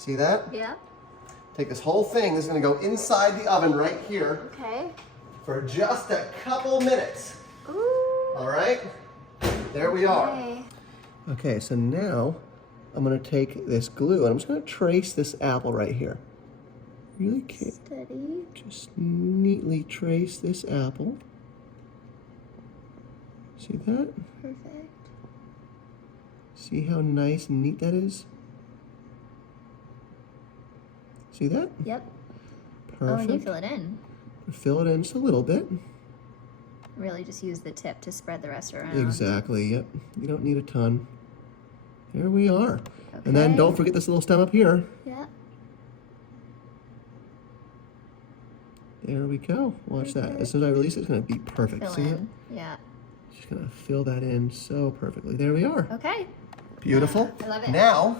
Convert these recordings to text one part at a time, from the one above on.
See that? Yeah. Take this whole thing, this is gonna go inside the oven right here Okay. for just a couple minutes. Ooh. All right, there we are. Okay. Okay, so now I'm gonna take this glue and I'm just gonna trace this apple right here. Really Steady. just neatly trace this apple. See that? Perfect. See how nice and neat that is? See that? Yep. Perfect. Oh, and you fill it in. Fill it in just a little bit. Really just use the tip to spread the rest around. Exactly, yep. You don't need a ton. There we are. And then Okay. don't forget this little stem up here. Yeah. There we go. Watch that. As soon as I release it, it's going to be perfect. Fill See it? in. Yeah. Just going to fill that in so perfectly. There we are. Okay. Beautiful. I love it. Now,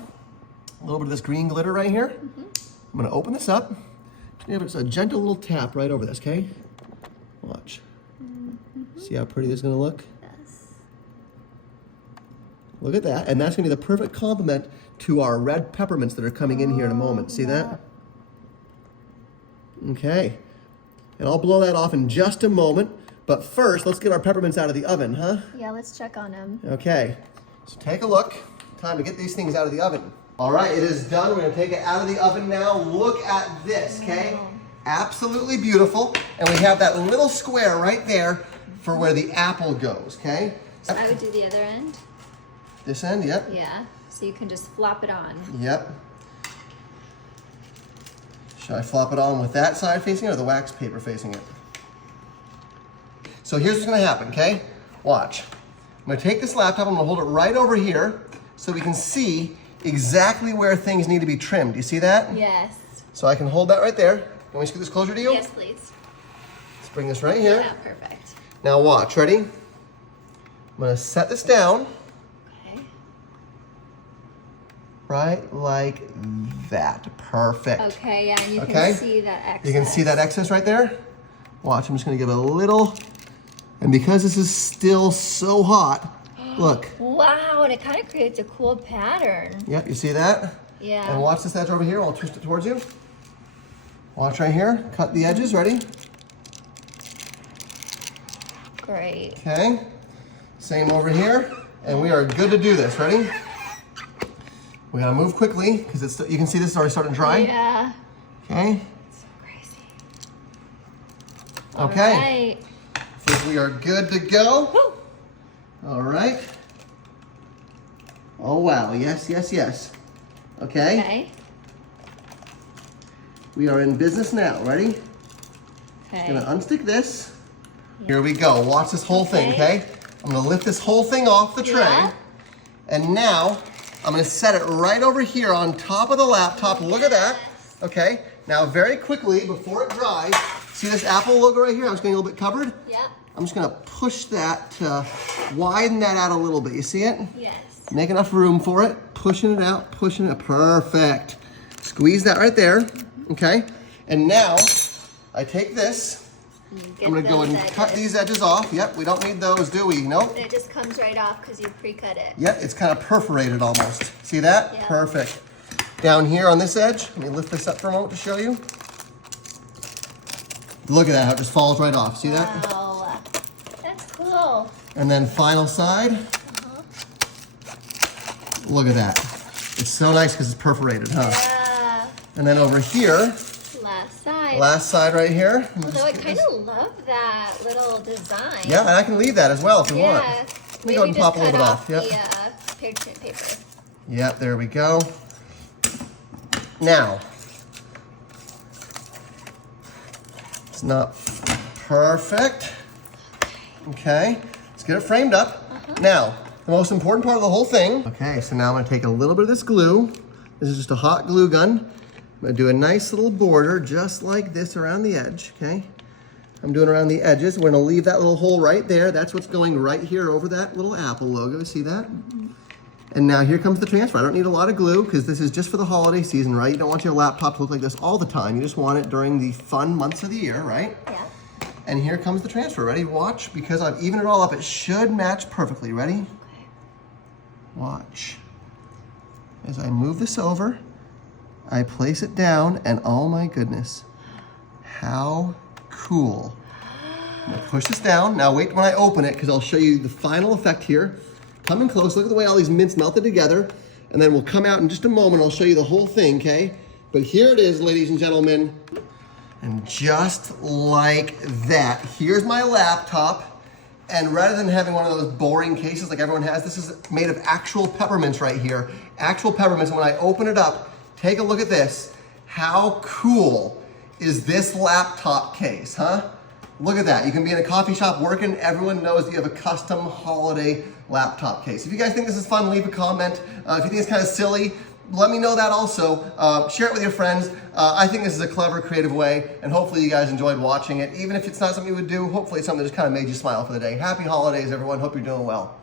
a little bit of this green glitter right here. I'm going to open this up. Give it a gentle little tap right over this, okay? Watch. See how pretty this is going to look? Yes. Look at that. And that's going to be the perfect complement to our red peppermints that are coming in here in a moment. See that? Okay. And I'll blow that off in just a moment. But first, let's get our peppermints out of the oven, huh? Yeah, let's check on them. Okay. So take a look. Time to get these things out of the oven. All right, it is done. We're going to take it out of the oven now. Look at this, okay? Wow. Absolutely beautiful. And we have that little square right there for where the apple goes, okay? So I would do the other end. This end, yep. Yeah. So you can just flop it on. Yep. Should I flop it on with that side facing it or the wax paper facing it? So here's what's gonna happen, okay? Watch. I'm gonna take this laptop, I'm gonna hold it right over here so we can see exactly where things need to be trimmed. You see that? Yes. So I can hold that right there. Can we scoot this closer to you? Yes, please. Let's bring this right here. Yeah, perfect. Now watch, ready? I'm gonna set this down Okay. right like that. Perfect. Okay, yeah, and you Okay. can see that excess. You can see that excess right there? Watch, I'm just gonna give it a little, and because this is still so hot, look. Wow, and it kind of creates a cool pattern. Yep, you see that? Yeah. And watch this edge over here, I'll twist it towards you. Watch right here, cut the edges, ready? Great. Okay, same over here, and we are good to do this, ready? We gotta move quickly, because it's you can see this is already starting to dry. Yeah. Okay, So crazy. okay. All right. Think we are good to go. Woo. All right. Oh wow, yes, yes, yes. Okay, Okay. we are in business now, ready? Okay. Gonna unstick this. Here we go, watch this whole thing, Okay. okay? I'm gonna lift this whole thing off the tray. Yeah. And now, I'm gonna set it right over here on top of the laptop. Look at that, okay? Now very quickly, before it dries, see this apple logo right here? I'm just getting a little bit covered. Yep. I'm just gonna push that to widen that out a little bit. You see it? Yes. Make enough room for it. Pushing it out, pushing it. Perfect. Squeeze that right there, okay? And now, I take this. Get I'm gonna go those and cut edges. these edges off. Yep, we don't need those, do we? Nope. And it just comes right off because you pre-cut it. Yep, it's kind of perforated almost. See that? Yeah. Perfect. Down here on this edge, let me lift this up for a moment to show you. Look at that, how it just falls right off. See that? Wow. That's cool. And then final side. Look at that. It's so nice because it's perforated, huh? Yeah. And then over here, Last side. last side right here. Although I kind of love that little design. Yeah, and I can leave that as well if you want. Yeah. Let me go ahead and pop a little bit off. Yep. The parchment paper. Yep, there we go. Now, it's not perfect. Okay, let's get it framed up. Now, the most important part of the whole thing. Okay, so now I'm gonna take a little bit of this glue. This is just a hot glue gun. I'm gonna do a nice little border just like this around the edge, okay? I'm doing around the edges. We're gonna leave that little hole right there. That's what's going right here over that little apple logo. See that? And now here comes the transfer. I don't need a lot of glue because this is just for the holiday season, right? You don't want your laptop to look like this all the time. You just want it during the fun months of the year, right? Yeah. And here comes the transfer. Ready? Watch, because I've evened it all up. It should match perfectly. Ready? Okay. Watch. As I move this over, I place it down, and oh my goodness, how cool. I'm gonna push this down. Now wait when I open it, because I'll show you the final effect here. Come in close, look at the way all these mints melted together, and then we'll come out in just a moment, I'll show you the whole thing, okay? But here it is, ladies and gentlemen. And just like that, here's my laptop. And rather than having one of those boring cases like everyone has, this is made of actual peppermints right here. Actual peppermints. And when I open it up, take a look at this. How cool is this laptop case, huh? Look at that. You can be in a coffee shop working. Everyone knows that you have a custom holiday laptop case. If you guys think this is fun, leave a comment. If you think it's kind of silly, let me know that also. Share it with your friends. I think this is a clever, creative way, and hopefully you guys enjoyed watching it. Even if it's not something you would do, hopefully it's something that just kind of made you smile for the day. Happy holidays, everyone. Hope you're doing well.